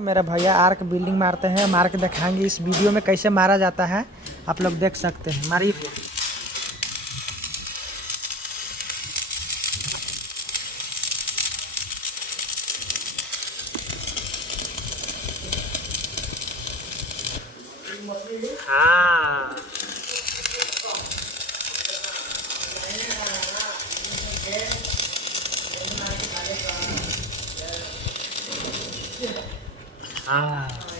मेरा भैया arc building मारते हैं, मार के दिखाएंगे इस वीडियो में कैसे मारा जाता है। आप लोग देख सकते हैं। मारिए। हाँ, हाँ।